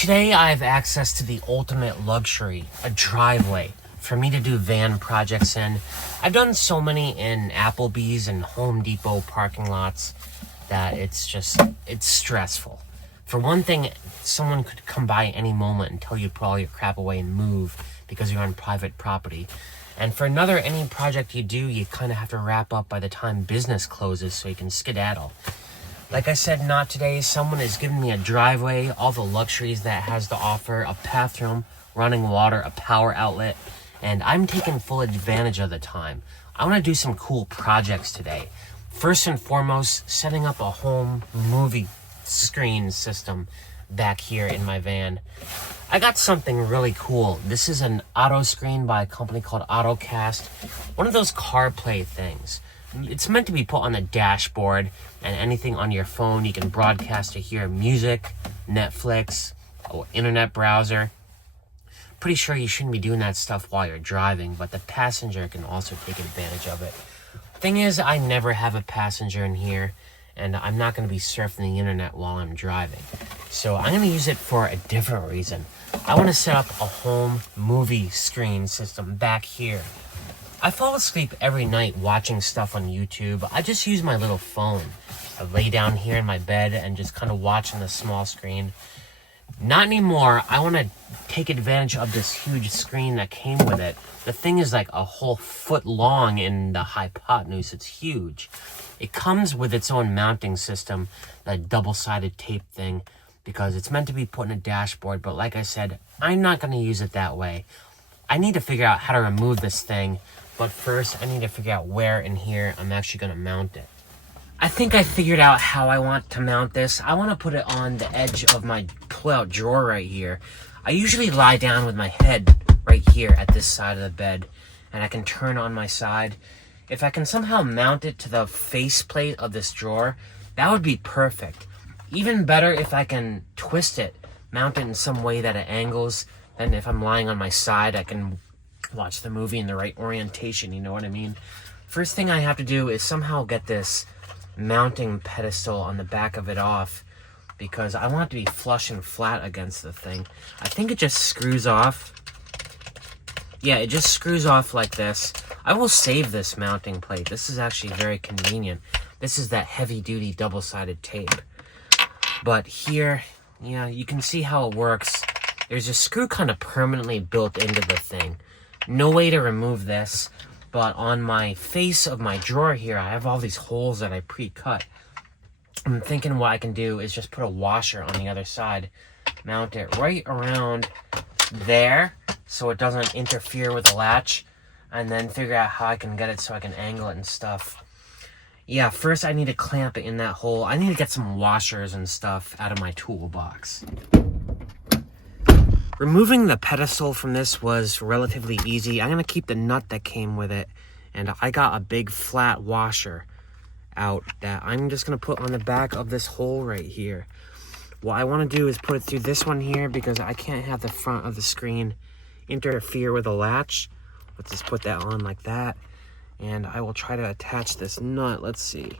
Today I have access to the ultimate luxury, a driveway, for me to do van projects in. I've done so many in Applebee's and Home Depot parking lots that it's stressful. For one thing, someone could come by any moment and tell you to put all your crap away and move because you're on private property. And for another, any project you do, you kind of have to wrap up by the time business closes so you can skedaddle. Like I said, not today. Someone is giving me a driveway, all the luxuries that it has to offer, a bathroom, running water, a power outlet, and I'm taking full advantage of the time. I want to do some cool projects today. First and foremost, setting up a home movie screen system back here in my van. I got something really cool. This is an auto screen by a company called OTTOCAST, one of those CarPlay things. It's meant to be put on the dashboard and anything on your phone. You can broadcast to hear music, Netflix, or internet browser. Pretty sure you shouldn't be doing that stuff while you're driving, but the passenger can also take advantage of it. Thing is, I never have a passenger in here, and I'm not going to be surfing the internet while I'm driving. So I'm going to use it for a different reason. I want to set up a home movie screen system back here. I fall asleep every night watching stuff on YouTube. I just use my little phone. I lay down here in my bed and just kind of watch on the small screen. Not anymore. I want to take advantage of this huge screen that came with it. The thing is like a whole foot long in the hypotenuse. It's huge. It comes with its own mounting system, that double-sided tape thing, because it's meant to be put in a dashboard. But like I said, I'm not going to use it that way. I need to figure out how to remove this thing. But first, I need to figure out where in here I'm actually going to mount it. I think I figured out how I want to mount this. I want to put it on the edge of my pull-out drawer right here. I usually lie down with my head right here at this side of the bed, and I can turn on my side. If I can somehow mount it to the faceplate of this drawer, that would be perfect. Even better if I can twist it, mount it in some way that it angles. Then if I'm lying on my side, I can watch the movie in the right orientation, you know what I mean? First thing I have to do is somehow get this mounting pedestal on the back of it off, because I want it to be flush and flat against the thing. I think it just screws off. Yeah, it just screws off like this. I will save this mounting plate. This is actually very convenient. This is that heavy-duty double-sided tape. But here, yeah, you can see how it works. There's a screw kind of permanently built into the thing. No way to remove this, but on my face of my drawer here, I have all these holes that I pre-cut. I'm thinking what I can do is just put a washer on the other side, mount it right around there so it doesn't interfere with the latch, and then figure out how I can get it so I can angle it and stuff. Yeah, first I need to clamp it in that hole. I need to get some washers and stuff out of my toolbox. Removing the pedestal from this was relatively easy. I'm going to keep the nut that came with it, and I got a big flat washer out that I'm just going to put on the back of this hole right here. What I want to do is put it through this one here because I can't have the front of the screen interfere with the latch. Let's just put that on like that, and I will try to attach this nut. Let's see.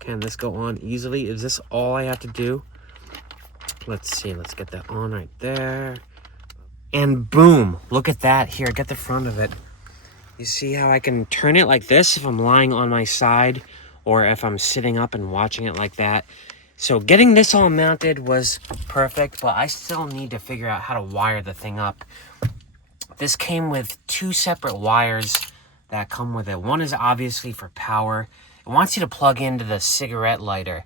Can this go on easily? Is this all I have to do? Let's see. Let's get that on right there. And boom, look at that. Here, get the front of it. You see how I can turn it like this if I'm lying on my side or if I'm sitting up and watching it like that. So getting this all mounted was perfect, but I still need to figure out how to wire the thing up. This came with two separate wires that come with it. One is obviously for power. It wants you to plug into the cigarette lighter,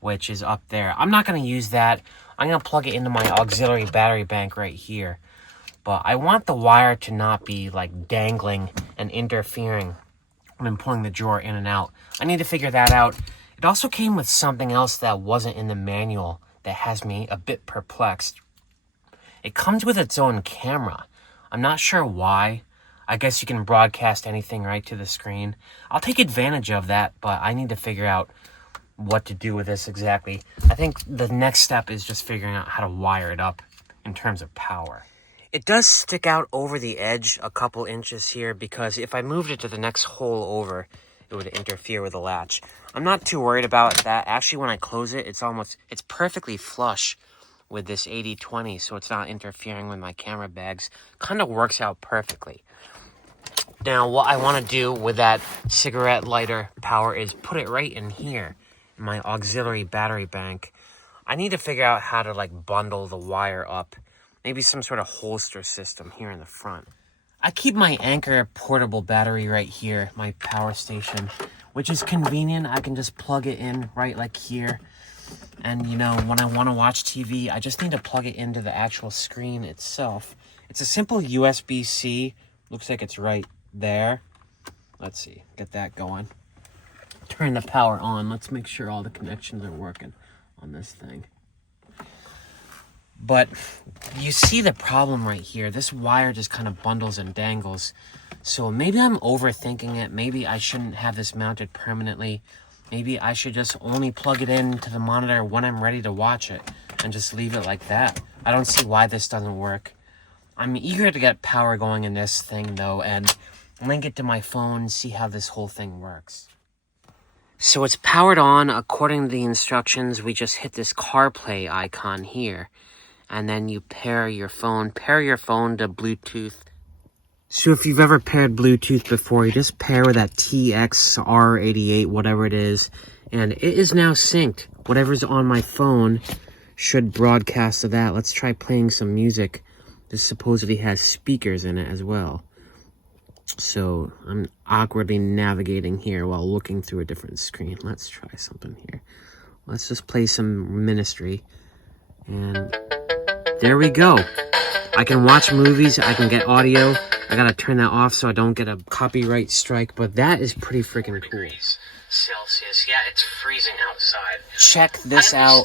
which is up there. I'm not going to use that. I'm going to plug it into my auxiliary battery bank right here. But I want the wire to not be like dangling and interfering when I'm pulling the drawer in and out. I need to figure that out. It also came with something else that wasn't in the manual that has me a bit perplexed. It comes with its own camera. I'm not sure why. I guess you can broadcast anything right to the screen. I'll take advantage of that, but I need to figure out what to do with this exactly. I think the next step is just figuring out how to wire it up in terms of power. It does stick out over the edge a couple inches here because if I moved it to the next hole over, it would interfere with the latch. I'm not too worried about that. Actually, when I close it, it's perfectly flush with this 80/20, so it's not interfering with my camera bags. Kind of works out perfectly. Now, what I want to do with that cigarette lighter power is put it right in here, in my auxiliary battery bank. I need to figure out how to like bundle the wire up. Maybe some sort of holster system here in the front. I keep my Anchor portable battery right here, my power station, which is convenient. I can just plug it in right like here. And you know, when I want to watch TV, I just need to plug it into the actual screen itself. It's a simple USB-C. Looks like it's right there. Let's see, get that going. Turn the power on. Let's make sure all the connections are working on this thing. But you see the problem right here. This wire just kind of bundles and dangles. So maybe I'm overthinking it. Maybe I shouldn't have this mounted permanently. Maybe I should just only plug it into the monitor when I'm ready to watch it and just leave it like that. I don't see why this doesn't work. I'm eager to get power going in this thing though, and link it to my phone, see how this whole thing works. So it's powered on. According to the instructions, we just hit this CarPlay icon here, and then you pair your phone to Bluetooth. So if you've ever paired Bluetooth before, you just pair with that TXR88, whatever it is, and it is now synced. Whatever's on my phone should broadcast to that. Let's try playing some music. This supposedly has speakers in it as well. So I'm awkwardly navigating here while looking through a different screen. Let's try something here. Let's just play some Ministry. And there we go. I can watch movies. I can get audio. I gotta turn that off so I don't get a copyright strike. But that is pretty freaking cool. Celsius. Yeah, it's freezing outside. Check this out.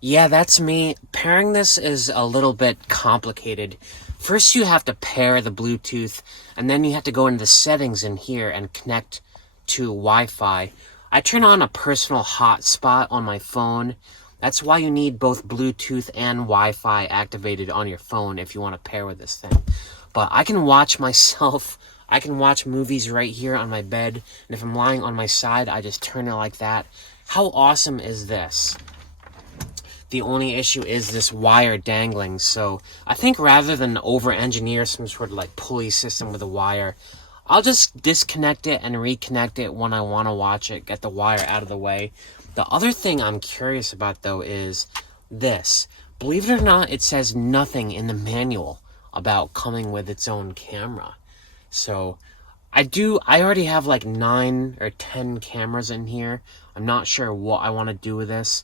Yeah, that's me. Pairing this is a little bit complicated. First, you have to pair the Bluetooth, and then you have to go into the settings in here and connect to Wi-Fi. I turn on a personal hotspot on my phone. That's why you need both Bluetooth and Wi-Fi activated on your phone if you want to pair with this thing. But I can watch myself. I can watch movies right here on my bed, and if I'm lying on my side, I just turn it like that. How awesome is this? The only issue is this wire dangling, so I think rather than over-engineer some sort of like pulley system with a wire, I'll just disconnect it and reconnect it when I want to watch it, get the wire out of the way. The other thing I'm curious about though is this. Believe it or not, it says nothing in the manual about coming with its own camera. So I already have like 9 or 10 cameras in here. I'm not sure what I want to do with this.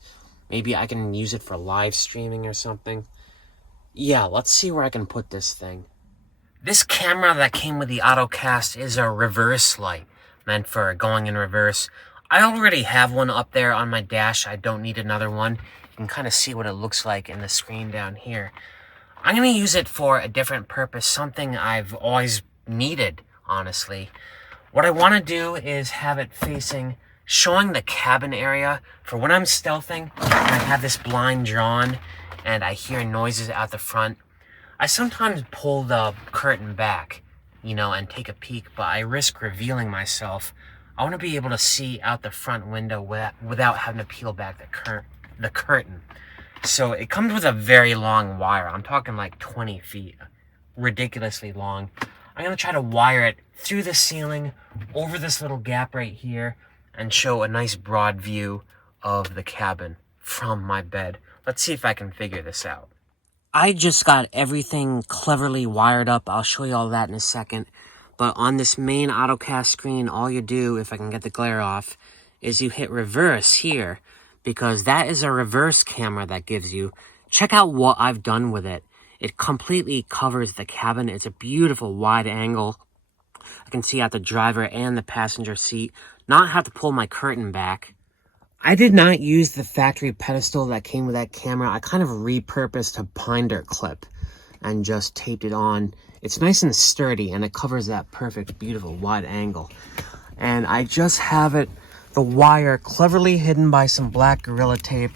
Maybe I can use it for live streaming or something. Yeah, let's see where I can put this thing. This camera that came with the AutoCast is a reverse light, meant for going in reverse. I already have one up there on my dash. I don't need another one. You can kind of see what it looks like in the screen down here. I'm going to use it for a different purpose, something I've always needed, honestly. What I want to do is have it facing, showing the cabin area for when I'm stealthing. I have this blind drawn and I hear noises out the front. I sometimes pull the curtain back, you know, and take a peek, but I risk revealing myself. I want to be able to see out the front window without having to peel back the curtain. So it comes with a very long wire. I'm talking like 20 feet, ridiculously long. I'm going to try to wire it through the ceiling, over this little gap right here, and show a nice broad view of the cabin from my bed. Let's see if I can figure this out. I just got everything cleverly wired up. I'll show you all that in a second. But on this main AutoCast screen, all you do, if I can get the glare off, is you hit reverse here, because that is a reverse camera that gives you. Check out what I've done with it. It completely covers the cabin. It's a beautiful wide angle. I can see out the driver and the passenger seat. Not have to pull my curtain back. I did not use the factory pedestal that came with that camera. I kind of repurposed a binder clip and just taped it on. It's nice and sturdy, and it covers that perfect, beautiful wide angle. And I just have it, the wire cleverly hidden by some black Gorilla Tape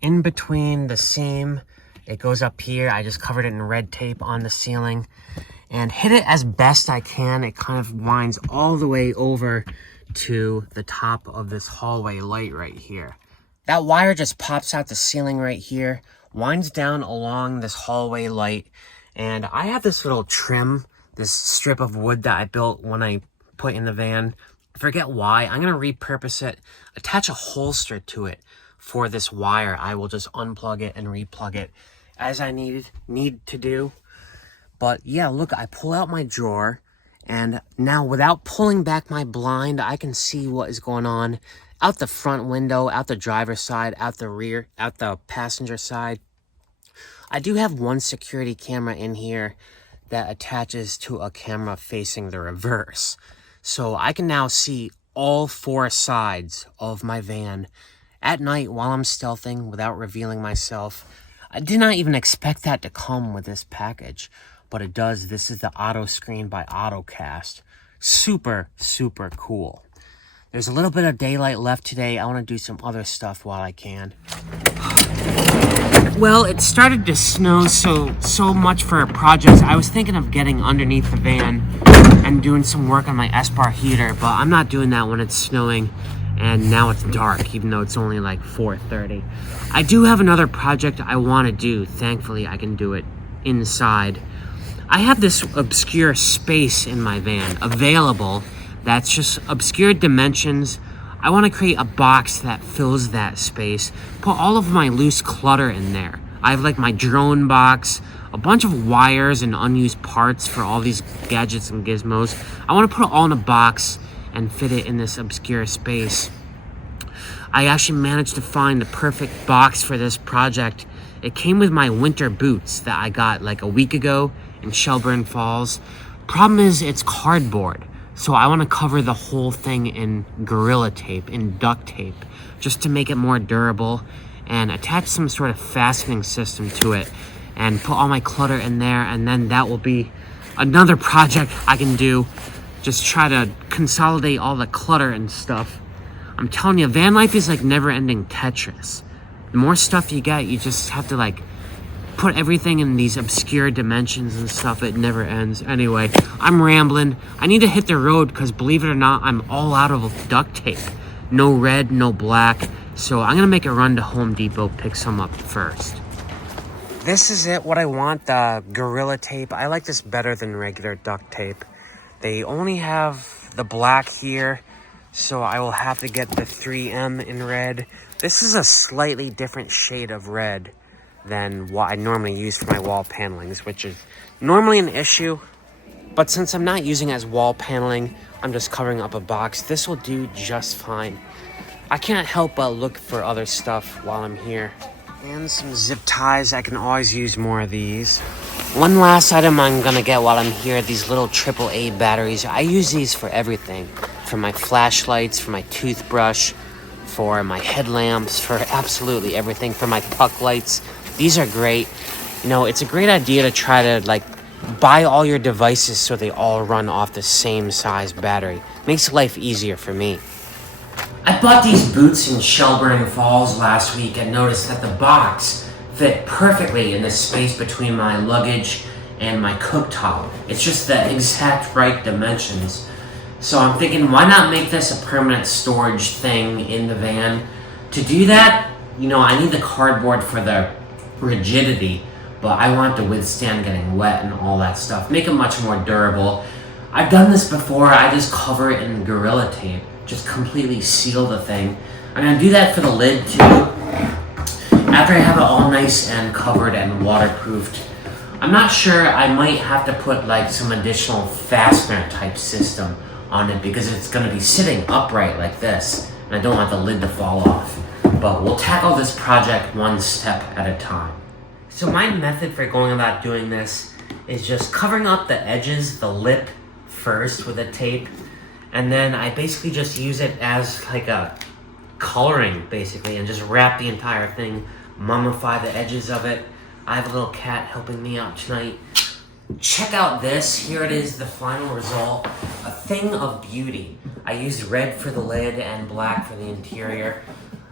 in between the seam. It goes up here. I just covered it in red tape on the ceiling and hit it as best I can. It kind of winds all the way over to the top of this hallway light right here. That wire just pops out the ceiling right here. winds down along this hallway light, and I have this little trim, this strip of wood that I built when I put in the van. I forget why. I'm gonna repurpose it, attach a holster to it for this wire. I will just unplug it and replug it as I need to do. But yeah, look, I pull out my drawer, and now without pulling back my blind, I can see what is going on out the front window, out the driver's side, out the rear, out the passenger side. I do have one security camera in here that attaches to a camera facing the reverse. So I can now see all 4 sides of my van at night while I'm stealthing without revealing myself. I did not even expect that to come with this package, but it does. This is the auto screen by OTTOCAST. Super, super cool. There's a little bit of daylight left today. I want to do some other stuff while I can. Well, it started to snow so much for a project. I was thinking of getting underneath the van and doing some work on my S-bar heater, but I'm not doing that when it's snowing and now it's dark, even though it's only like 4:30. I do have another project I want to do. Thankfully, I can do it inside. I have this obscure space in my van available that's just obscure dimensions. I want to create a box that fills that space, put all of my loose clutter in there. I have like my drone box, a bunch of wires and unused parts for all these gadgets and gizmos. I want to put it all in a box and fit it in this obscure space. I actually managed to find the perfect box for this project. It came with my winter boots that I got like a week ago in Shelburne Falls. Problem is, it's cardboard. So I want to cover the whole thing in Gorilla Tape, in duct tape, just to make it more durable, and attach some sort of fastening system to it and put all my clutter in there, and then that will be another project I can do. Just try to consolidate all the clutter and stuff. I'm telling you, van life is like never-ending Tetris. The more stuff you get, you just have to like put everything in these obscure dimensions and stuff. It never ends. Anyway, I'm rambling. I need to hit the road because, believe it or not, I'm all out of duct tape. No red, no black. So I'm gonna make a run to Home Depot, pick some up first. This is it, what I want, the Gorilla Tape. I like this better than regular duct tape. They only have the black here, so I will have to get the 3M in red. This is a slightly different shade of red than what I normally use for my wall panelings, which is normally an issue. But since I'm not using it as wall paneling, I'm just covering up a box. This will do just fine. I can't help but look for other stuff while I'm here. And some zip ties. I can always use more of these. One last item I'm gonna get while I'm here, these little AAA batteries. I use these for everything. For my flashlights, for my toothbrush, for my headlamps, for absolutely everything, for my puck lights. These are great. You know, it's a great idea to try to like buy all your devices so they all run off the same size battery. Makes life easier for me. I bought these boots in Shelburne Falls last week and noticed that the box fit perfectly in the space between my luggage and my cooktop. It's just the exact right dimensions. So I'm thinking, why not make this a permanent storage thing in the van? To do that, you know, I need the cardboard for the rigidity, but I want it to withstand getting wet and all that stuff. Make it much more durable. I've done this before. I just cover it in Gorilla Tape. Just completely seal the thing. I'm gonna do that for the lid too. After I have it all nice and covered and waterproofed, I'm not sure, I might have to put like some additional fastener type system on it because it's gonna be sitting upright like this, and I don't want the lid to fall off. But we'll tackle this project one step at a time. So my method for going about doing this is just covering up the edges, the lip first with a tape, and then I basically just use it as like a coloring basically, and just wrap the entire thing, mummify the edges of it. I have a little cat helping me out tonight. Check out this. Here it is, the final result. A thing of beauty. I used red for the lid and black for the interior.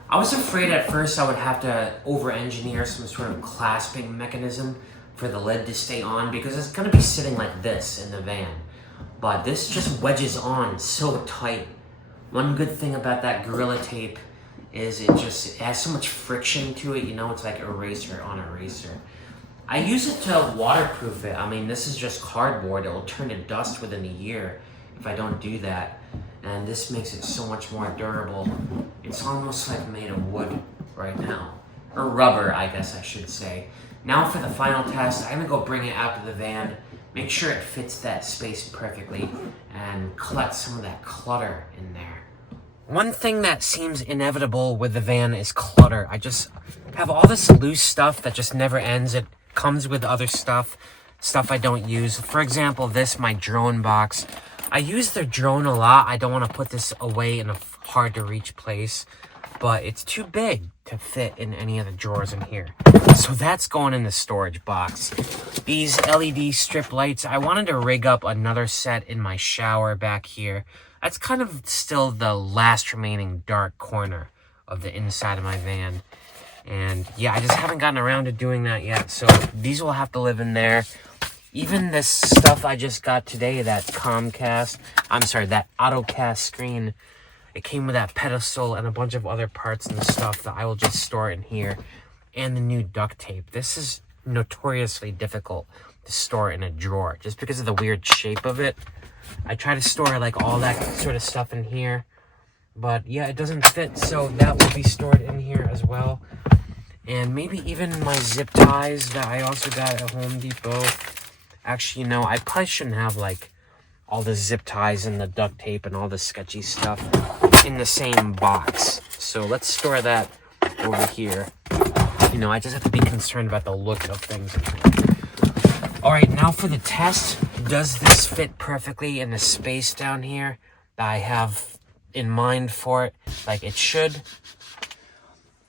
I was afraid at first I would have to over-engineer some sort of clasping mechanism for the lid to stay on because it's going to be sitting like this in the van. But this just wedges on so tight. One good thing about that Gorilla Tape is it has so much friction to it, you know, it's like eraser on eraser. I use it to waterproof it. I mean, this is just cardboard. It will turn to dust within a year if I don't do that. And this makes it so much more durable. It's almost like made of wood right now. Or rubber, I guess I should say. Now for the final test, I'm gonna go bring it out to the van, make sure it fits that space perfectly, and collect some of that clutter in there. One thing that seems inevitable with the van is clutter. I just have all this loose stuff that just never ends. It comes with other stuff I don't use. For example, my drone box. I use the drone a lot. I don't want to put this away in a hard to reach place, but it's too big to fit in any of the drawers in here. So that's going in the storage box. These LED strip lights, I wanted to rig up another set in my shower back here. That's kind of still the last remaining dark corner of the inside of my van. And yeah, I just haven't gotten around to doing that yet. So these will have to live in there. Even this stuff I just got today, that AutoCast screen, it came with that pedestal and a bunch of other parts and stuff that I will just store in here. And the new duct tape. This is notoriously difficult to store in a drawer just because of the weird shape of it. I try to store like all that sort of stuff in here, but yeah, it doesn't fit, so that will be stored in here as well. And maybe even my zip ties that I also got at Home Depot. Actually, no, I probably shouldn't have like all the zip ties and the duct tape and all the sketchy stuff in the same box. So let's store that over here. You know, I just have to be concerned about the look of things. All right, now for the test. Does this fit perfectly in the space down here that I have in mind for it, like it should?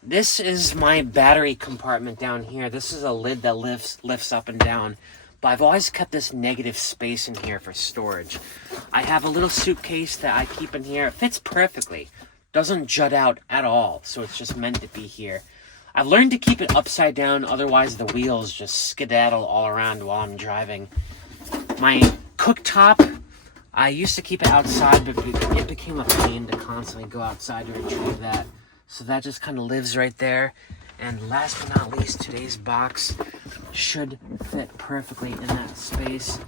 This is my battery compartment down here. This is a lid that lifts up and down. But I've always kept this negative space in here for storage. I have a little suitcase that I keep in here. It fits perfectly. Doesn't jut out at all, so it's just meant to be here. I've learned to keep it upside down, otherwise the wheels just skedaddle all around while I'm driving. My cooktop, I used to keep it outside, but it became a pain to constantly go outside to retrieve that. So that just kind of lives right there. And last but not least, today's box should fit perfectly in that space.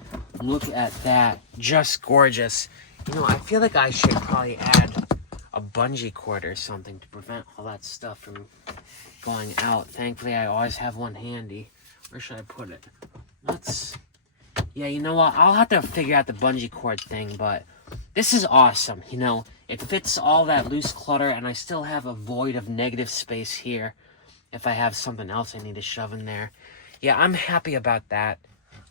Look at that, just gorgeous. You know, I feel like I should probably add a bungee cord or something to prevent all that stuff from going out. Thankfully, I always have one handy. Where should I put it? Yeah, you know what? I'll have to figure out the bungee cord thing, but this is awesome. You know, it fits all that loose clutter, and I still have a void of negative space here if I have something else I need to shove in there. Yeah, I'm happy about that.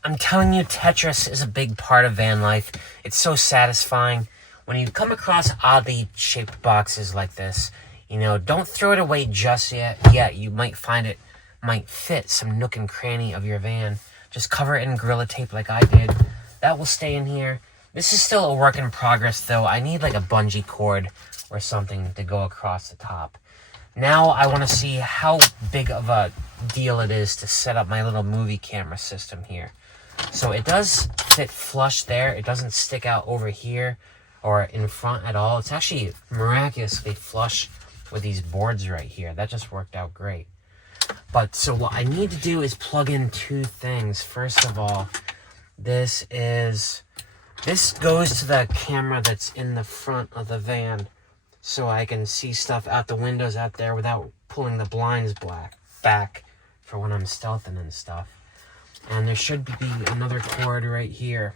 I'm telling you, Tetris is a big part of van life. It's so satisfying. When you come across oddly shaped boxes like this, you know, don't throw it away just yet. Yeah, you might find it might fit some nook and cranny of your van. Just cover it in Gorilla Tape like I did. That will stay in here. This is still a work in progress, though. I need like a bungee cord or something to go across the top. Now I want to see how big of a deal it is to set up my little movie camera system here. So it does fit flush there. It doesn't stick out over here or in front at all. It's actually miraculously flush with these boards right here. That just worked out great. But so what I need to do is plug in two things. First of all, this goes to the camera that's in the front of the van, so I can see stuff out the windows out there without pulling the blinds back for when I'm stealthing and stuff. And there should be another cord right here.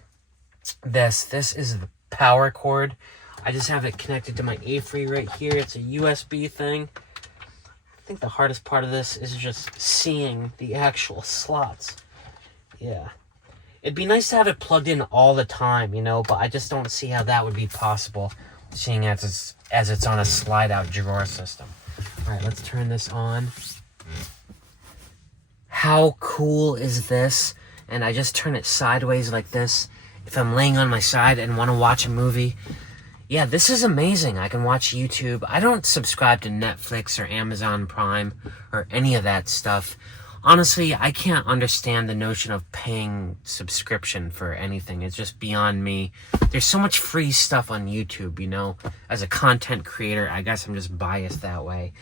This is the power cord. I just have it connected to my A-free right here. It's a USB thing. I think the hardest part of this is just seeing the actual slots. Yeah. It'd be nice to have it plugged in all the time, you know, but I just don't see how that would be possible, seeing as it's on a slide-out drawer system. All right, let's turn this on. How cool is this? And I just turn it sideways like this if I'm laying on my side and want to watch a movie. Yeah, this is amazing. I can watch YouTube. I don't subscribe to Netflix or Amazon Prime or any of that stuff. Honestly, I can't understand the notion of paying subscription for anything. It's just beyond me. There's so much free stuff on YouTube, you know? As a content creator, I guess I'm just biased that way.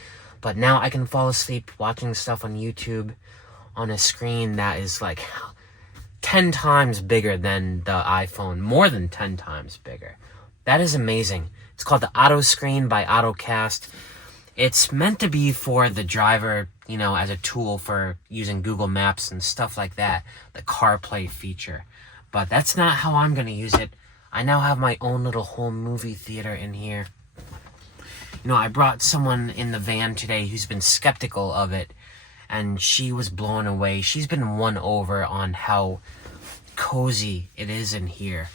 But now I can fall asleep watching stuff on YouTube on a screen that is like 10 times bigger than the iPhone. More than 10 times bigger. That is amazing. It's called the Auto Screen by OTTOCAST. It's meant to be for the driver, you know, as a tool for using Google Maps and stuff like that, the CarPlay feature. But that's not how I'm going to use it. I now have my own little home movie theater in here. You know, I brought someone in the van today who's been skeptical of it, and she was blown away. She's been won over on how cozy it is in here.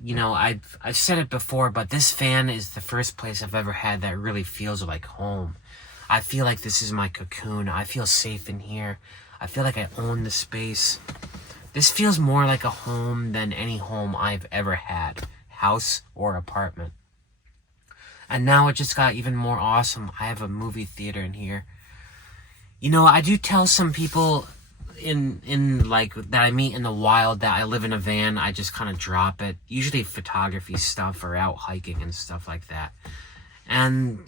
You know, I've said it before, but this van is the first place I've ever had that really feels like home. I feel like this is my cocoon. I feel safe in here. I feel like I own the space. This feels more like a home than any home I've ever had, house or apartment. And now it just got even more awesome. I have a movie theater in here. You know, I do tell some people in like that I meet in the wild that I live in a van. I just kind of drop it, usually photography stuff or out hiking and stuff like that, and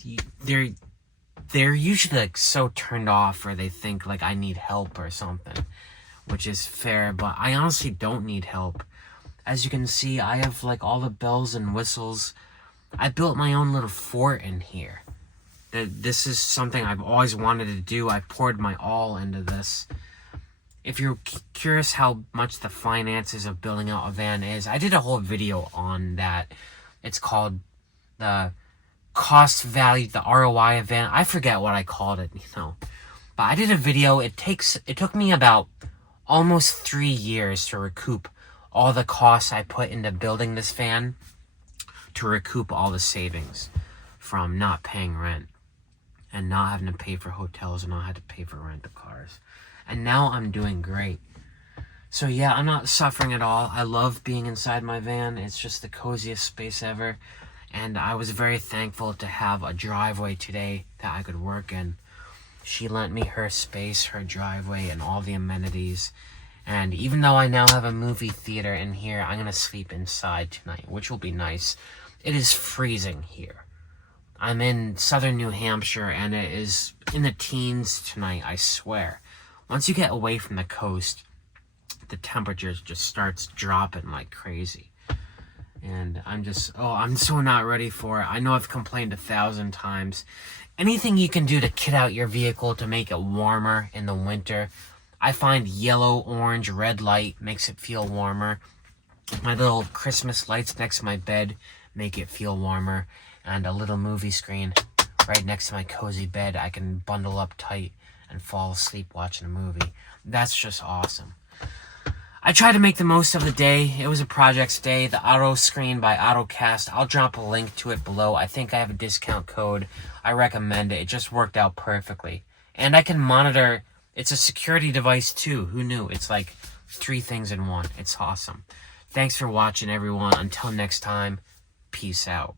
they're usually like so turned off, or they think like I need help or something, which is fair, but I honestly don't need help. As you can see, I have like all the bells and whistles. I built my own little fort in here. This is something I've always wanted to do. I poured my all into this. If you're curious how much the finances of building out a van is, I did a whole video on that. It's called the cost value, the ROI of van. I forget what I called it, you know. But I did a video. It took me about almost 3 years to recoup all the costs I put into building this van, to recoup all the savings from not paying rent and not having to pay for hotels and not having to pay for rental cars. And now I'm doing great. So yeah, I'm not suffering at all. I love being inside my van. It's just the coziest space ever. And I was very thankful to have a driveway today that I could work in. She lent me her space, her driveway, and all the amenities. And even though I now have a movie theater in here, I'm going to sleep inside tonight, which will be nice. It is freezing here. I'm in southern New Hampshire, and it is in the teens tonight, I swear. Once you get away from the coast, the temperature just starts dropping like crazy. And I'm so not ready for it. I know I've complained 1,000 times. Anything you can do to kit out your vehicle to make it warmer in the winter. I find yellow, orange, red light makes it feel warmer. My little Christmas lights next to my bed make it feel warmer. And a little movie screen right next to my cozy bed. I can bundle up tight and fall asleep watching a movie. That's just awesome. I tried to make the most of the day. It was a projects day. The Auto Screen by OTTOCAST. I'll drop a link to it below. I think I have a discount code. I recommend it. It just worked out perfectly. And I can monitor. It's a security device too. Who knew? It's like 3 things in one. It's awesome. Thanks for watching, everyone. Until next time, peace out.